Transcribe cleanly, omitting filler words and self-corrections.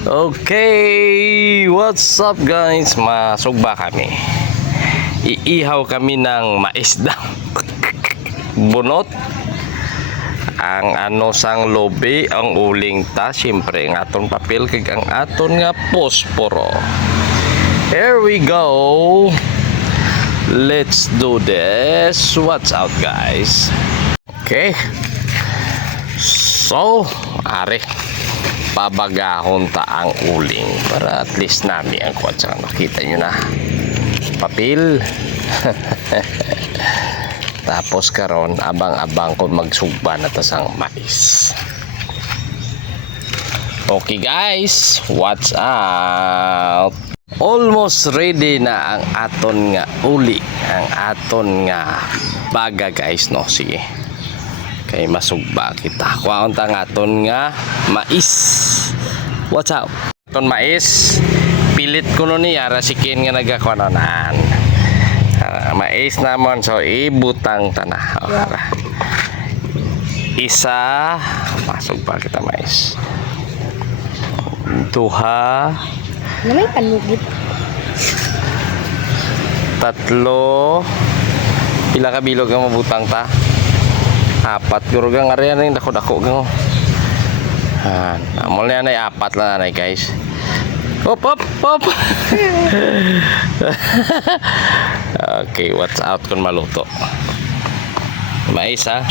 Okay, what's up guys? Masugba kami. Iihaw kami ng maisdang bunot. Ang ano sang lobe, ang uling ta, siyempre ang aton papel kag ang aton nga posporo. Here we go. Let's do this. What's out guys? Okay. So, are pabagahon ta ang uling para at least nami ang kwatsa. Nakita nyo na papel. Tapos karon abang-abang kung magsugba na ta sang mais. Okay guys, what's up? Almost ready na ang aton nga uli, ang aton nga baga guys, no? Sige, kay masugba kita. Kuhaon ta nga aton nga mais. What's up? Aton mais, pilit ko no niya rasikin nga nagakuananan. Mais naman, so ibutang tanah. Isa, masugba kita mais. Duha, Namay panugit. tatlo, pila ka bilog ang mabutang ta? Apat, guro gang area na yung dako-dako gang. Amol na yan ay apat lang nanay guys. Hop, hop, hop. Okay, what's out kung maluto? Mais ha?